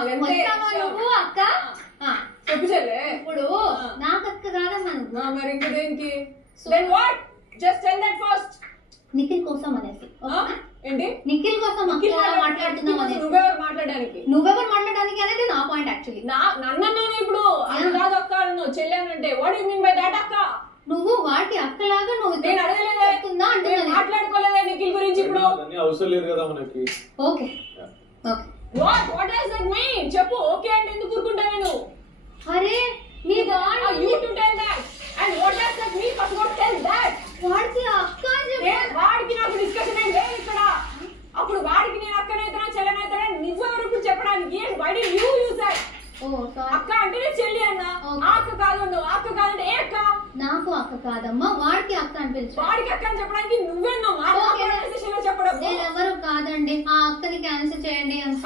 నువ్వు అక్క చెప్పు చెల్లె. ఇప్పుడు నాకు అక్క కాదమ్మా నువ్వు. మరి ఇంక దేనికి? Then what? Just tell that first. Nikhil కోసం అనేసి. ఏంటి? నిఖిల్ కోసం మాట్లాడుతున్నావు అనేసి. నువ్వెవరు మాట్లాడడానికి? నువ్వెవరు మాట్లాడడానికి అనేది నా పాయింట్ యాక్చువల్లీ. నన్ను ఇప్పుడు అది కాదు అక్క నువ్వు చెల్లెనంటే what you mean by that అక్క? నువ్వు వాటి అక్కలాగా నువ్వు నేను అడగలేదా అంటే మాట్లాడుకోలేదా నిఖిల్ గురించి ఇప్పుడు? అవసరం లేదు కదా మనకి. Okay okay what does that mean? చెప్పు. ఓకే అంటే ఎందుకు ఊరుకుంటా నేను? అరే నీ వాడు you to tell that and what does that mean? First go tell that. వాడికి అక్క అని చెప్పు. వాడికి నాకు డిస్కషన్ ఏం లేదు ఇక్కడ. అప్పుడు వాడికి నేను అక్కనైతేనా చెల్లెనైతేనా నువ్వెవరు ఇప్పుడు చెప్పడానికి? Why d you use that? Oh sorry. అక్క అంటే నేను చెల్లి అన్నా. అక్క కాదు నువ్వు. అక్క కాదంటే ఏ అక్క? నాకు అక్క కాదమ్మా వాడికి అక్క అని పిలిచా. వాడికి అక్క అని చెప్పడానికి నువ్వేనమ్మా చెప్పడం. నేను ఎవరు కాదండి ఆ అక్కని క్యాన్సిల్ చేయండి అని.